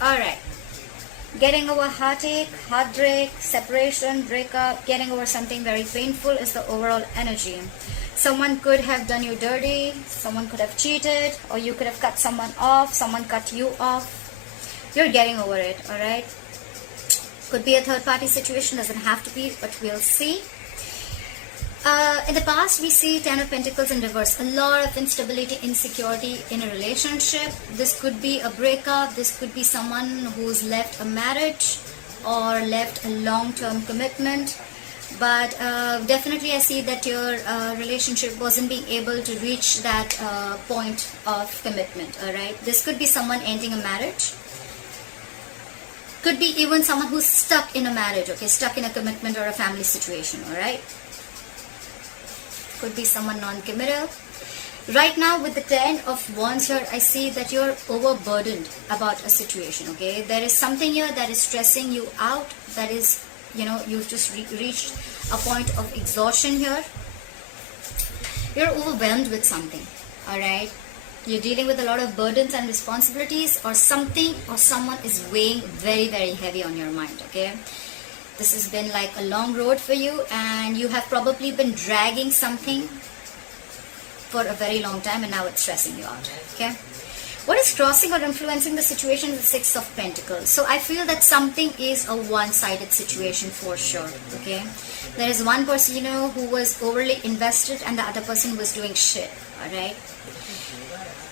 Alright. Getting over heartache, heartbreak, separation, breakup, getting over something very painful is the overall energy. Someone could have done you dirty, someone could have cheated, or you could have cut someone off, someone cut you off. You're getting over it, alright? Could be a third party situation, doesn't have to be, but we'll see. In the past, we see Ten of Pentacles in reverse. A lot of instability, insecurity in a relationship. This could be a breakup. This could be someone who's left a marriage or left a long-term commitment. But definitely I see that your relationship wasn't being able to reach that point of commitment. Alright, this could be someone ending a marriage. Could be even someone who's stuck in a marriage, okay, stuck in a commitment or a family situation. Alright, could be someone non-committal. Right now with the Ten of Wands here, I see that you're overburdened about a situation, okay? There is something here that is stressing you out, that is, you know, you've just reached a point of exhaustion here. You're overwhelmed with something, alright? You're dealing with a lot of burdens and responsibilities, or something or someone is weighing very, very heavy on your mind, okay? This has been like a long road for you, and you have probably been dragging something for a very long time, and now it's stressing you out, okay? What is crossing or influencing the situation is the Six of Pentacles. So I feel that something is a one-sided situation for sure, okay? There is one person, you know, who was overly invested and the other person was doing shit, alright?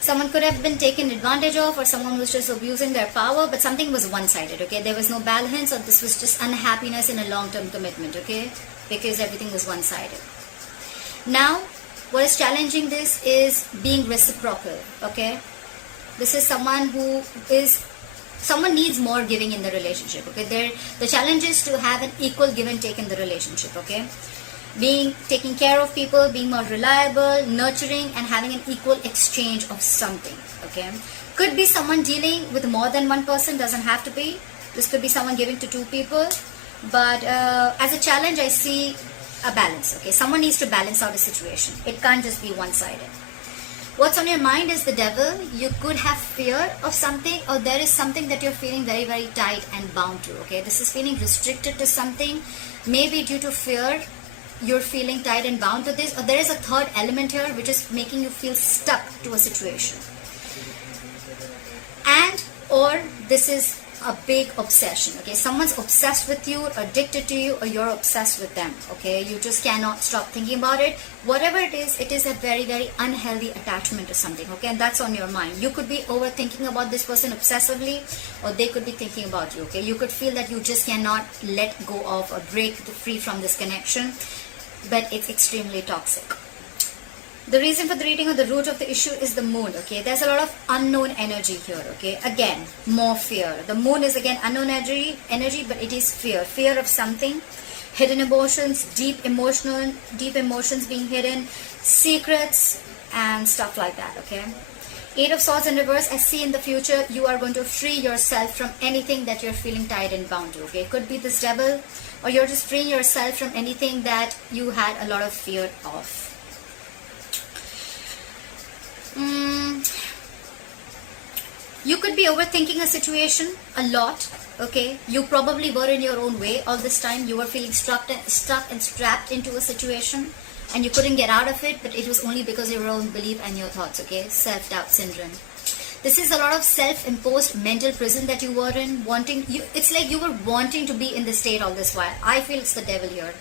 Someone could have been taken advantage of, or someone was just abusing their power, but something was one-sided, okay? There was no balance, or this was just unhappiness in a long-term commitment, okay? Because everything was one-sided. Now, what is challenging this is being reciprocal, okay? This is someone who is, someone needs more giving in the relationship, okay? The challenge is to have an equal give and take in the relationship, okay? Taking care of people, being more reliable, nurturing, and having an equal exchange of something, okay? Could be someone dealing with more than one person, doesn't have to be. This could be someone giving to two people, but as a challenge, I see a balance, okay? Someone needs to balance out a situation. It can't just be one-sided. What's on your mind is the Devil. You could have fear of something, or there is something that you're feeling very, very tight and bound to, okay? This is feeling restricted to something, maybe due to fear. You're feeling tied and bound to this, or there is a third element here which is making you feel stuck to a situation. And or this is a big obsession, okay? Someone's obsessed with you, addicted to you, or you're obsessed with them, okay? You just cannot stop thinking about it. Whatever it is a very, very unhealthy attachment to something, okay? And that's on your mind. You could be overthinking about this person obsessively, or they could be thinking about you, okay? You could feel that you just cannot let go of or break free from this connection, but it's extremely toxic. The reason for the reading, or the root of the issue, is the moon, okay? There's a lot of unknown energy here, okay? Again, more fear. The moon is again unknown energy, but it is fear. Fear of something, hidden emotions, deep emotions being hidden, secrets, and stuff like that, okay? Eight of Swords in reverse. I see in the future you are going to free yourself from anything that you're feeling tied and bound to, okay? It could be this Devil, or you're just freeing yourself from anything that you had a lot of fear of. You could be overthinking a situation a lot, okay? You probably were in your own way all this time. You were feeling stuck and strapped into a situation, and you couldn't get out of it, but it was only because of your own belief and your thoughts, okay? Self-doubt syndrome. This is a lot of self-imposed mental prison that you were in, it's like you were wanting to be in this state all this while. I feel it's the Devil here.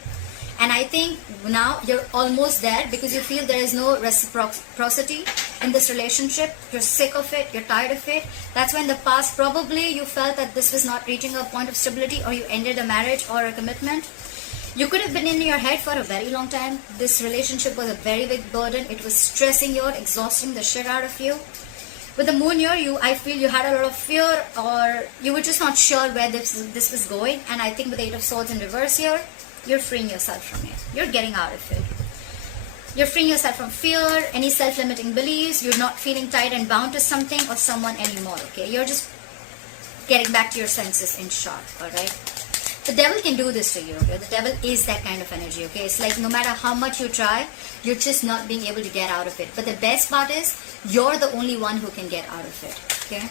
And I think now you're almost there, because you feel there is no reciprocity in this relationship. You're sick of it, you're tired of it. That's why in the past probably you felt that this was not reaching a point of stability, or you ended a marriage or a commitment. You could have been in your head for a very long time. This relationship was a very big burden. It was stressing you out, exhausting the shit out of you. With the moon here, I feel you had a lot of fear, or you were just not sure where this was going. And I think with the Eight of Swords in reverse here, you're freeing yourself from it. You're getting out of it. You're freeing yourself from fear, any self-limiting beliefs. You're not feeling tied and bound to something or someone anymore, okay? You're just getting back to your senses in short, alright? The Devil can do this to you, okay? The Devil is that kind of energy, okay? It's like no matter how much you try, you're just not being able to get out of it. But the best part is, you're the only one who can get out of it, okay?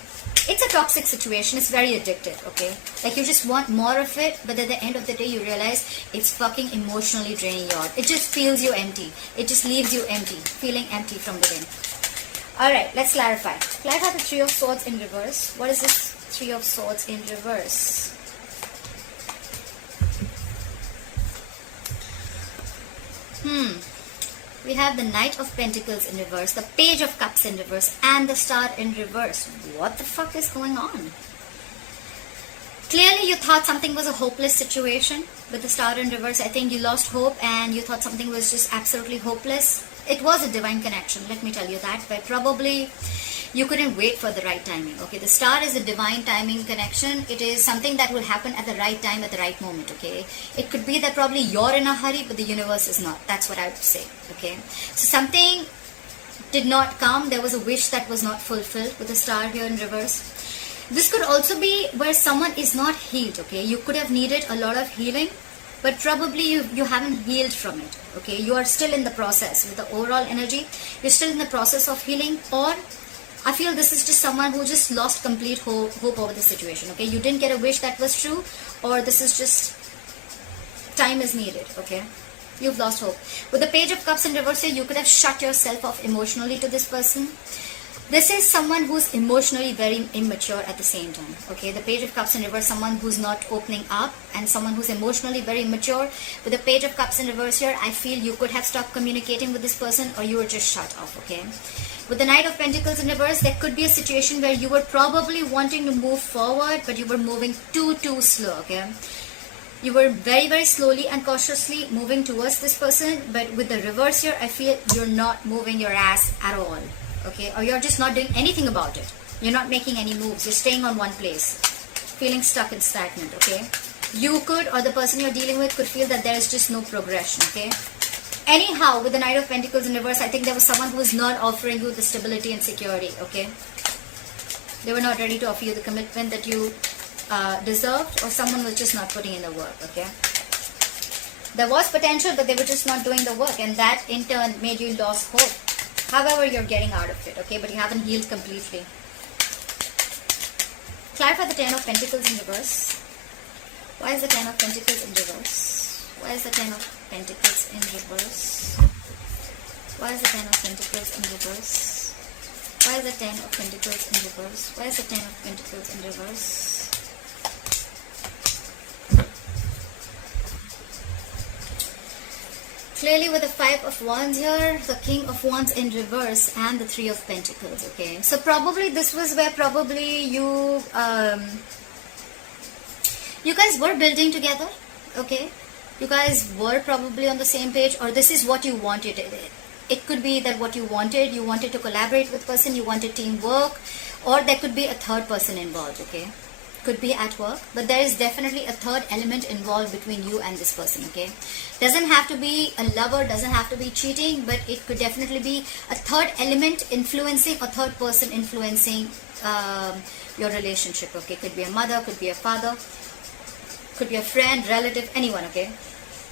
it's a toxic situation. It's very addictive, okay? Like you just want more of it, but at the end of the day you realize it's fucking emotionally draining you out. It just feels you empty. It just leaves you empty, feeling empty from within. Alright, let's clarify. Clarify the Three of Swords in reverse. What is this Three of Swords in reverse? We have the Knight of Pentacles in reverse, the Page of Cups in reverse, and the Star in reverse. What the fuck is going on? Clearly you thought something was a hopeless situation. With the Star in reverse, I think you lost hope and you thought something was just absolutely hopeless. It was a divine connection, let me tell you that, but probably you couldn't wait for the right timing. Okay, the Star is a divine timing connection. It is something that will happen at the right time, at the right moment. Okay, it could be that probably you're in a hurry, but the universe is not. That's what I would say. Okay, so something did not come. There was a wish that was not fulfilled with the Star here in reverse. This could also be where someone is not healed. Okay, you could have needed a lot of healing, but probably you haven't healed from it. Okay, you are still in the process. With the overall energy, you're still in the process of healing, or I feel this is just someone who just lost complete hope over the situation. Okay, you didn't get a wish that was true, or this is just time is needed. Okay, you've lost hope. With the Page of Cups in reverse here, you could have shut yourself off emotionally to this person. This is someone who's emotionally very immature at the same time. Okay, the Page of Cups in reverse, someone who's not opening up, and someone who's emotionally very immature. With the Page of Cups in reverse here, I feel you could have stopped communicating with this person, or you were just shut off. Okay, with the Knight of Pentacles in reverse, there could be a situation where you were probably wanting to move forward, but you were moving too slow. Okay, you were very slowly and cautiously moving towards this person, but with the reverse here, I feel you're not moving your ass at all. Okay, or you're just not doing anything about it. You're not making any moves. You're staying on one place, feeling stuck and stagnant. Okay, you could, or the person you're dealing with could feel that there is just no progression. Okay, anyhow, with the Knight of Pentacles in reverse, I think there was someone who was not offering you the stability and security. Okay, they were not ready to offer you the commitment that you deserved, or someone was just not putting in the work. Okay, there was potential, but they were just not doing the work, and that in turn made you lose hope. However, you're getting out of it, okay, but you haven't healed completely. Clarify the Ten of Pentacles in reverse. Why is the Ten of Pentacles in reverse? Why is the Ten of Pentacles in reverse? Why is the Ten of Pentacles in reverse? Why is the Ten of Pentacles in reverse? Why is the Ten of Pentacles in reverse? Clearly with the Five of Wands here, the King of Wands in reverse, and the Three of Pentacles. Okay, so probably this was where probably you guys were building together. Okay, you guys were probably on the same page, or this is what you wanted. It could be that what you wanted to collaborate with person, you wanted teamwork, or there could be a third person involved. Okay, could be at work, but there is definitely a third element involved between you and this person. Okay, doesn't have to be a lover, doesn't have to be cheating, but it could definitely be a third element influencing, a third person influencing your relationship. Okay, could be a mother, could be a father, could be a friend, relative, anyone. Okay,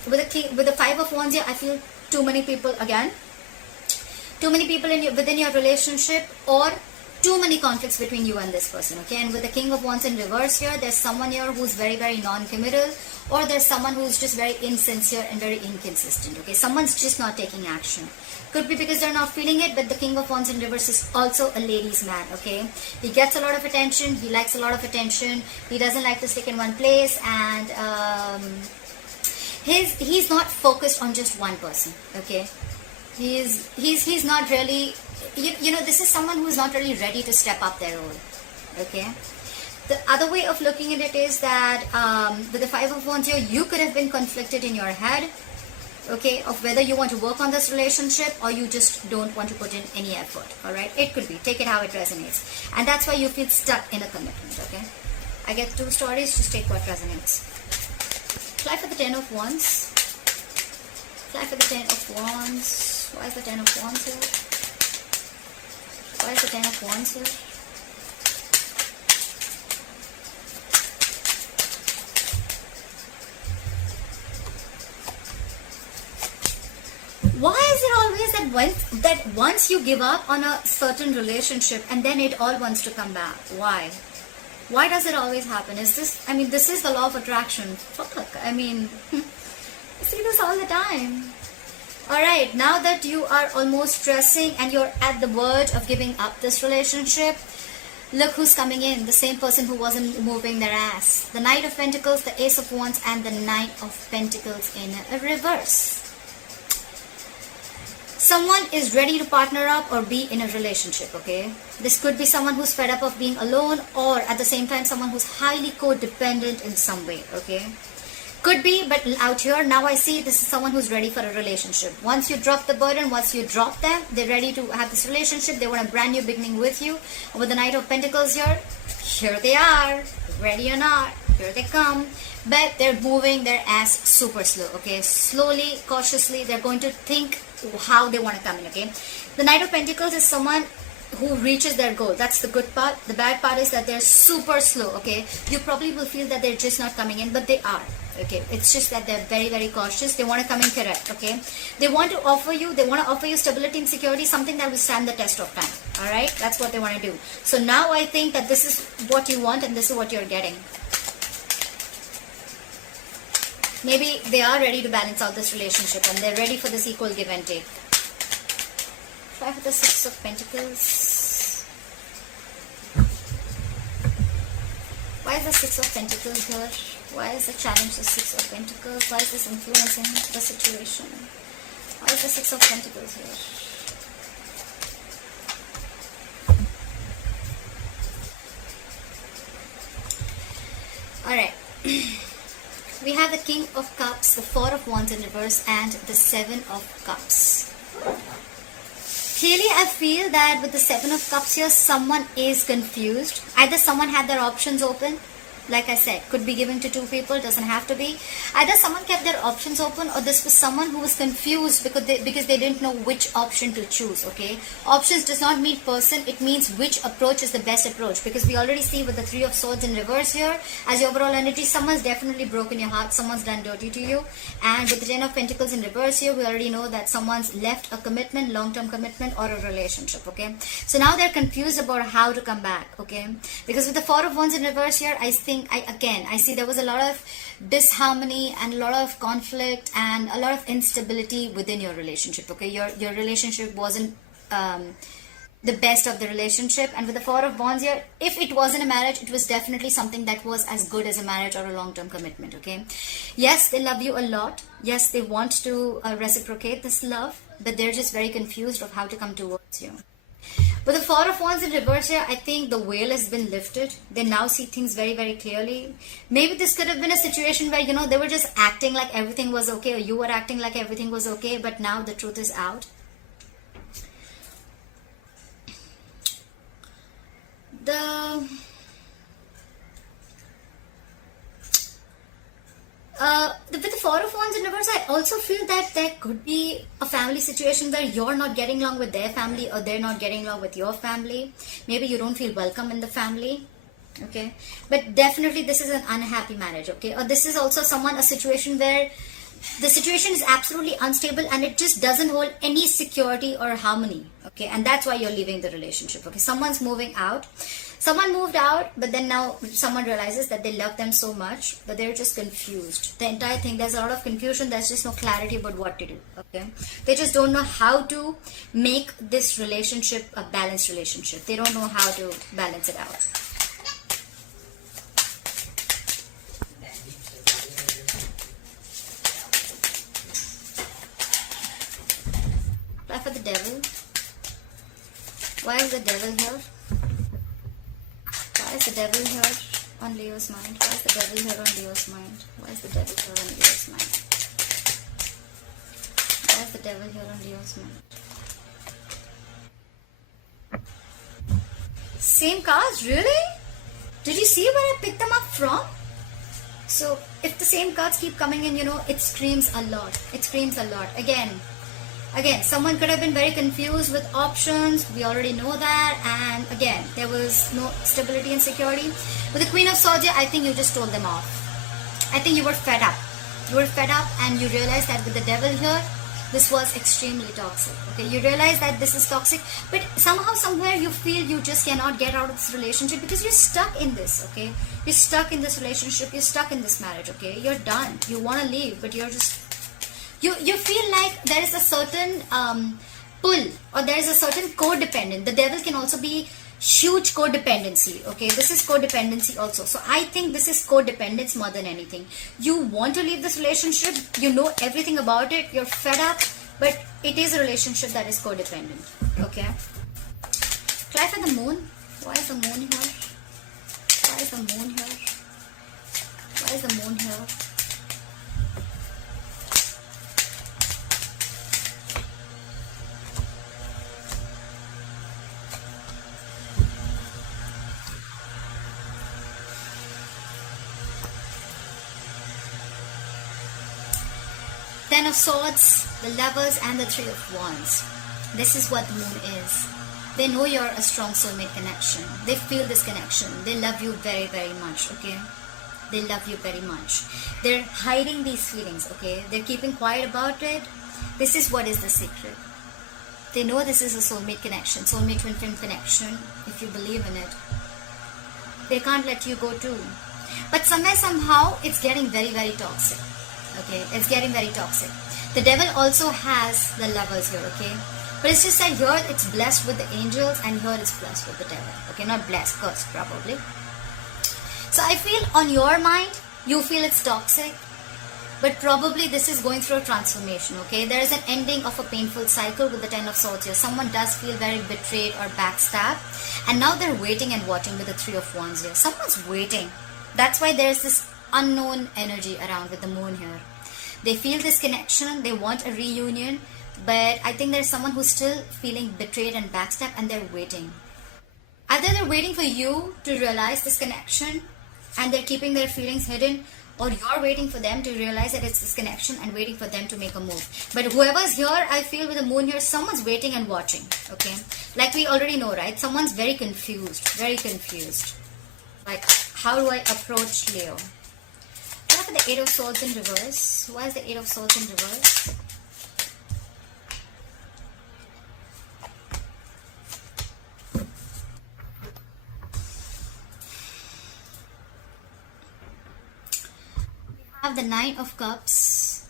with the Five of Wands here, I feel too many people within your relationship, or too many conflicts between you and this person. Okay, and with the King of Wands in reverse here, there's someone here who's very non-committal, or there's someone who's just very insincere and very inconsistent. Okay, someone's just not taking action. Could be because they're not feeling it, but the King of Wands in reverse is also a ladies' man. Okay, he gets a lot of attention, he likes a lot of attention, he doesn't like to stick in one place, and he's not focused on just one person. Okay, he's not really, you know, this is someone who's not really ready to step up their role. Okay, the other way of looking at it is that with the Five of Wands here, you could have been conflicted in your head, okay, of whether you want to work on this relationship or you just don't want to put in any effort. All right, it could be, take it how it resonates, and that's why you feel stuck in a commitment. Okay, I get two stories, just take what resonates. Fly for the Ten of Wands. Fly for the Ten of Wands. Why is the Ten of Wands here? Why is the Ten of Wands here? Why is it always that once you give up on a certain relationship and then it all wants to come back? Why? Why does it always happen? Is this, I mean, this is the law of attraction. Fuck, I mean, I see this all the time. Alright, now that you are almost stressing and you're at the verge of giving up this relationship, look who's coming in, the same person who wasn't moving their ass. The Knight of Pentacles, the Ace of Wands, and the Knight of Pentacles in a reverse. Someone is ready to partner up or be in a relationship, okay? This could be someone who's fed up of being alone, or at the same time someone who's highly codependent in some way, okay? Could be, but out here, now I see this is someone who's ready for a relationship. Once you drop the burden, once you drop them, they're ready to have this relationship. They want a brand new beginning with you. With the Knight of Pentacles here they are, ready or not, here they come. But they're moving their ass super slow, okay? Slowly, cautiously, they're going to think how they want to come in, okay? The Knight of Pentacles is someone who reaches their goal. That's the good part. The bad part is that they're super slow, okay? You probably will feel that they're just not coming in, but they are, okay? It's just that they're very, very cautious. They want to come in correct, okay? They want to offer you stability and security, something that will stand the test of time, all right? That's what they want to do. So now I think that this is what you want and this is what you're getting. Maybe they are ready to balance out this relationship and they're ready for this equal give and take. Try for the Six of Pentacles. Why is the Six of Pentacles here? Why is the challenge the Six of Pentacles? Why is this influencing the situation? Why is the Six of Pentacles here? Alright. We have the King of Cups, the Four of Wands in reverse, and the Seven of Cups. Clearly, I feel that with the Seven of Cups here, someone is confused. Either someone had their options open, like I said, could be given to two people, doesn't have to be. Either someone kept their options open, or this was someone who was confused because they didn't know which option to choose, okay? Options does not mean person, it means which approach is the best approach, because we already see with the Three of Swords in reverse here, as your overall energy, someone's definitely broken your heart, someone's done dirty to you. And with the Ten of Pentacles in reverse here, we already know that someone's left a commitment, long-term commitment, or a relationship, okay? So now they're confused about how to come back, okay? Because with the Four of Wands in reverse here, I see there was a lot of disharmony and a lot of conflict and a lot of instability within your relationship, okay? Your relationship wasn't the best of the relationship. And with the Four of Wands here, if it wasn't a marriage, it was definitely something that was as good as a marriage or a long-term commitment, okay? Yes, they love you a lot. Yes, they want to reciprocate this love, but they're just very confused of how to come towards you. With the Four of Wands in reverse here, I think the veil has been lifted. They now see things very, very clearly. Maybe this could have been a situation where, you know, they were just acting like everything was okay, or you were acting like everything was okay, but now the truth is out. With the Four of Wands in reverse, I also feel that there could be a family situation where you're not getting along with their family, or they're not getting along with your family. Maybe you don't feel welcome in the family, okay? But definitely this is an unhappy marriage, okay? Or this is also a situation where the situation is absolutely unstable and it just doesn't hold any security or harmony, okay? And that's why you're leaving the relationship, okay? Someone's moving out. Someone moved out, but then now someone realizes that they love them so much, but they're just confused. The entire thing, there's a lot of confusion. There's just no clarity about what to do, okay? They just don't know how to make this relationship a balanced relationship. They don't know how to balance it out. Apply for the Devil. Why is the Devil here? Why is the Devil here on Leo's mind? Why is the Devil here on Leo's mind? Why is the Devil here on Leo's mind? Why is the Devil here on Leo's mind? Same cards, really? Did you see where I picked them up from? So if the same cards keep coming in, you know, it screams a lot. It screams a lot. Again, someone could have been very confused with options. We already know that. And again, there was no stability and security. With the Queen of Swords, I think you just told them off. I think you were fed up. You were fed up and you realized that with the Devil here, this was extremely toxic. Okay, you realize that this is toxic, but somehow, somewhere, you feel you just cannot get out of this relationship because you're stuck in this. Okay, you're stuck in this relationship, you're stuck in this marriage. Okay, you're done, you want to leave, but you're just, you feel like there is a certain pull, or there is a certain codependent. The devil can also be huge codependency. Okay, this is codependency also. So I think this is codependence more than anything. You want to leave this relationship, you know everything about it, you're fed up, but it is a relationship that is codependent. Okay, try for the moon. Why is the moon here? Why is the moon here? Why is the moon here? Ten of Swords, the Lovers, and the Three of Wands. This is what the moon is. They know you're a strong soulmate connection. They feel this connection. They love you very, very much, okay? They love you very much. They're hiding these feelings, okay? They're keeping quiet about it. This is what is the secret. They know this is a soulmate connection, soulmate twin flame connection, if you believe in it. They can't let you go too. But somewhere, somehow, it's getting very, very toxic. Okay, it's getting very toxic. The devil also has the Lovers here, okay? But it's just that here it's blessed with the angels, and here it's blessed with the devil. Okay, not blessed, cursed probably. So I feel on your mind, you feel it's toxic, but probably this is going through a transformation, okay? There is an ending of a painful cycle with the Ten of Swords here. Someone does feel very betrayed or backstabbed, and now they're waiting and watching with the Three of Wands here. Someone's waiting. That's why there's this unknown energy around with the moon here. They feel this connection, they want a reunion, but I think there's someone who's still feeling betrayed and backstabbed, and they're waiting. Either they're waiting for you to realize this connection and they're keeping their feelings hidden, or you're waiting for them to realize that it's this connection and waiting for them to make a move. But whoever's here, I feel with the moon here, someone's waiting and watching, okay? Like we already know, right? Someone's very confused, very confused. Like, how do I approach Leo? What about the Eight of Swords in reverse? Why is the Eight of Swords in reverse? We have the Nine of Cups.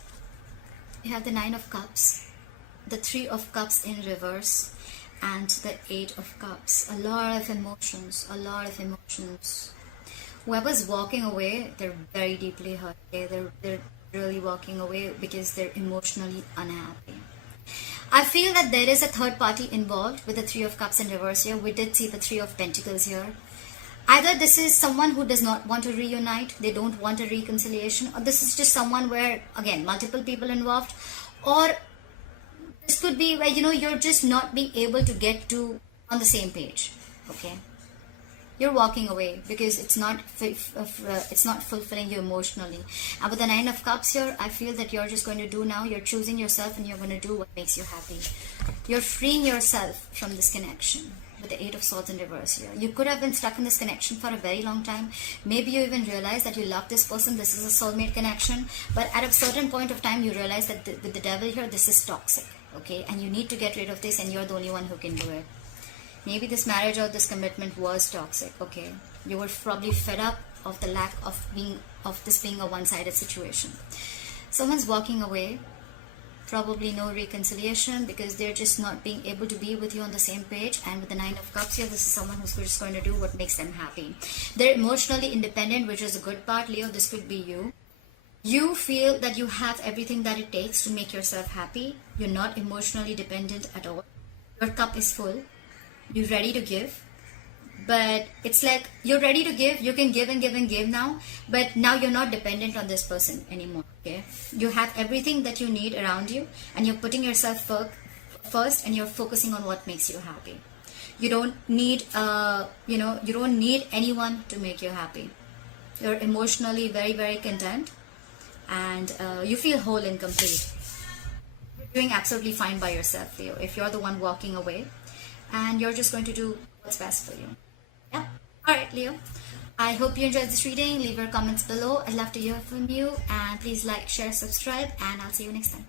We have the Nine of Cups, the Three of Cups in reverse, and the Eight of Cups. A lot of emotions, a lot of emotions. Whoever's walking away, they're very deeply hurt. Okay? They're really walking away because they're emotionally unhappy. I feel that there is a third party involved with the Three of Cups in reverse here. We did see the Three of Pentacles here. Either this is someone who does not want to reunite, they don't want a reconciliation, or this is just someone where, again, multiple people involved, or this could be where, you know, you're just not being able to get to on the same page, okay? You're walking away because it's not fulfilling you emotionally. And with the Nine of Cups here, I feel that you're just going to do now, you're choosing yourself and you're going to do what makes you happy. You're freeing yourself from this connection. With the Eight of Swords in reverse here, you could have been stuck in this connection for a very long time. Maybe you even realize that you love this person, this is a soulmate connection, but at a certain point of time you realize that with the devil here, this is toxic, okay? And you need to get rid of this, and you're the only one who can do it. Maybe this marriage or this commitment was toxic, okay? You were probably fed up of the lack of this being a one-sided situation. Someone's walking away. Probably no reconciliation because they're just not being able to be with you on the same page. And with the Nine of Cups here, this is someone who's just going to do what makes them happy. They're emotionally independent, which is a good part. Leo, this could be you. You feel that you have everything that it takes to make yourself happy. You're not emotionally dependent at all. Your cup is full. You're ready to give. But it's like you're ready to give, you can give and give and give now, but now you're not dependent on this person anymore, okay? You have everything that you need around you, and you're putting yourself first, and you're focusing on what makes you happy. You don't need, you don't need anyone to make you happy. You're emotionally very, very content, and you feel whole and complete. You're doing absolutely fine by yourself, Leo, if you're the one walking away, and you're just going to do what's best for you. Yeah. Alright, Leo. I hope you enjoyed this reading. Leave your comments below. I'd love to hear from you. And please like, share, subscribe. And I'll see you next time.